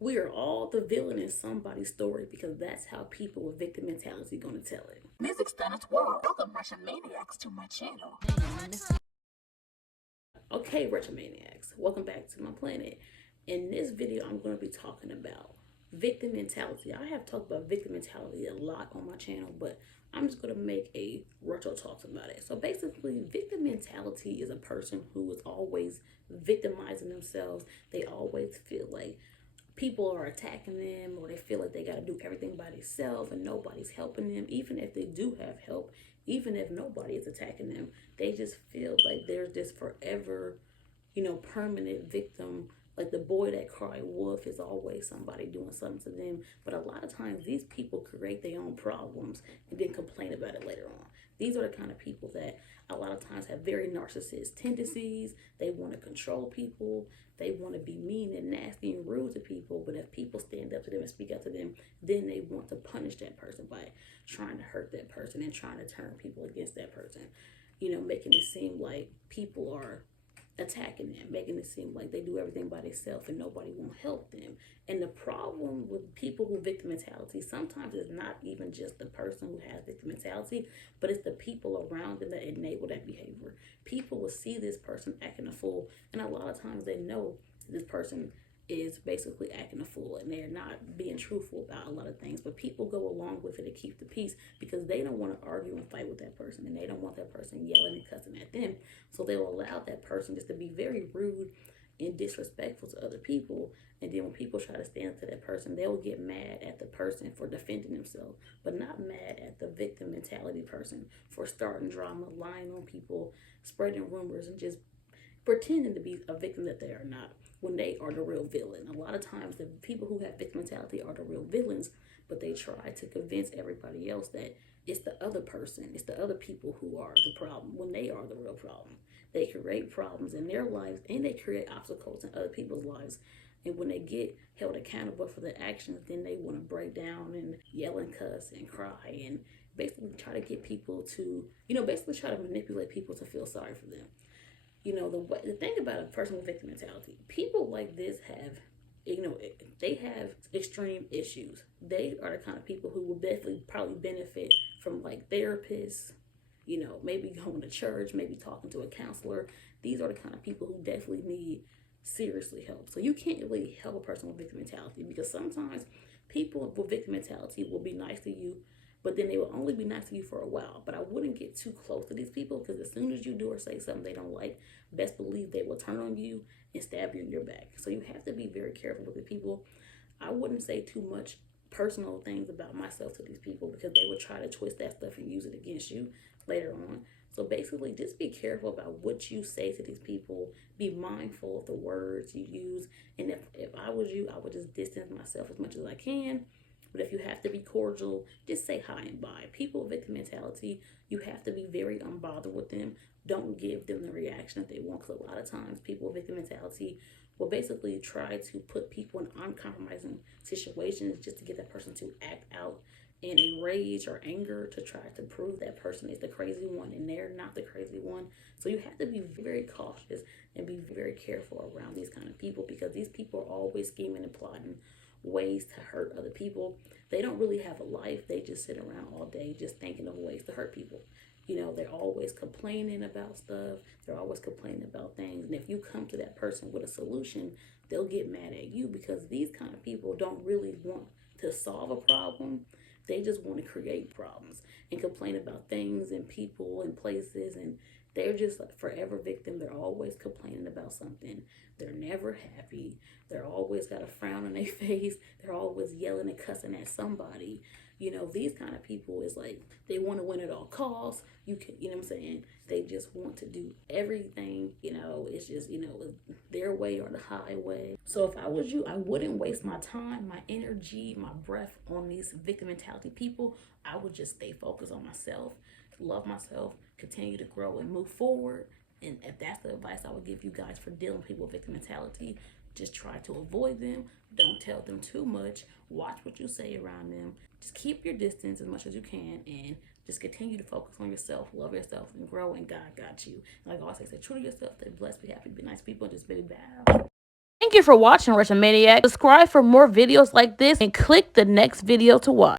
We are all the villain in somebody's story because that's how people with victim mentality are going to tell it. Music Standards World. Welcome RetroManiacs to my channel. Okay, RetroManiacs, welcome back to my planet. In this video, I'm going to be talking about victim mentality. I have talked about victim mentality a lot on my channel, but I'm just going to make a retro talks about it. So basically, victim mentality is a person who is always victimizing themselves. They always feel like people are attacking them, or they feel like they got to do everything by themselves and nobody's helping them. Even if they do have help, even if nobody is attacking them, they just feel like there's this forever, permanent victim. Like the boy that cried wolf, is always somebody doing something to them. But a lot of times these people create their own problems and then complain about it later on. These are the kind of people that a lot of times have very narcissist tendencies. They want to control people. They want to be mean and nasty and rude to people. But if people stand up to them and speak up to them, then they want to punish that person by trying to hurt that person and trying to turn people against that person. Making it seem like people are attacking them, making it seem like they do everything by themselves and nobody won't help them. And the problem with people with victim mentality sometimes is not even just the person who has victim mentality, but it's the people around them that enable that behavior. People will see this person acting a fool, and a lot of times they know this person is basically acting a fool and they're not being truthful about a lot of things, but people go along with it to keep the peace because they don't want to argue and fight with that person, and they don't want that person yelling and cussing at them. So they'll allow that person just to be very rude and disrespectful to other people. And then when people try to stand up to that person, they'll get mad at the person for defending themselves, but not mad at the victim mentality person for starting drama, lying on people, spreading rumors, and just pretending to be a victim that they are not, when they are the real villain. A lot of times the people who have victim mentality are the real villains, but they try to convince everybody else that it's the other person, it's the other people who are the problem when they are the real problem. They create problems in their lives and they create obstacles in other people's lives. And when they get held accountable for their actions, then they want to break down and yell and cuss and cry and basically try to get people to, basically try to manipulate people to feel sorry for them. The thing about a person with victim mentality, people like this have, they have extreme issues. They are the kind of people who will definitely probably benefit from like therapists, maybe going to church, maybe talking to a counselor. These are the kind of people who definitely need seriously help. So you can't really help a person with victim mentality because sometimes people with victim mentality will be nice to you, but then they will only be nice to you for a while. But I wouldn't get too close to these people because as soon as you do or say something they don't like, best believe they will turn on you and stab you in your back. So you have to be very careful with the people. I wouldn't say too much personal things about myself to these people because they will try to twist that stuff and use it against you later on. So basically, just be careful about what you say to these people. Be mindful of the words you use. And if I was you, I would just distance myself as much as I can. But if you have to be cordial, just say hi and bye. People with victim mentality, you have to be very unbothered with them. Don't give them the reaction that they want, because a lot of times people with victim mentality will basically try to put people in uncompromising situations just to get that person to act out in a rage or anger to try to prove that person is the crazy one and they're not the crazy one. So you have to be very cautious and be very careful around these kind of people because these people are always scheming and plotting ways to hurt other people. They don't really have a life. They just sit around all day just thinking of ways to hurt people. They're always complaining about stuff. They're always complaining about things. And if you come to that person with a solution, they'll get mad at you because these kind of people don't really want to solve a problem. They just want to create problems and complain about things and people and places, and they're just like forever victim. They're always complaining about something. They're never happy. They're always got a frown on their face. They're always yelling and cussing at somebody. These kind of people is like they want to win at all costs. You know what I'm saying? They just want to do everything. It's just their way or the highway. So if I was you, I wouldn't waste my time, my energy, my breath on these victim mentality people. I would just stay focused on myself, love myself, continue to grow and move forward. And if that's the advice I would give you guys for dealing with people with victim mentality, just try to avoid them. Don't tell them too much. Watch what you say around them. Just keep your distance as much as you can and just continue to focus on yourself, love yourself, and grow, and God got you. And like I always say, stay true to yourself, stay blessed, be happy, be nice people, and just be bad. Thank you for watching, RetroManiacs. Subscribe for more videos like this and click the next video to watch.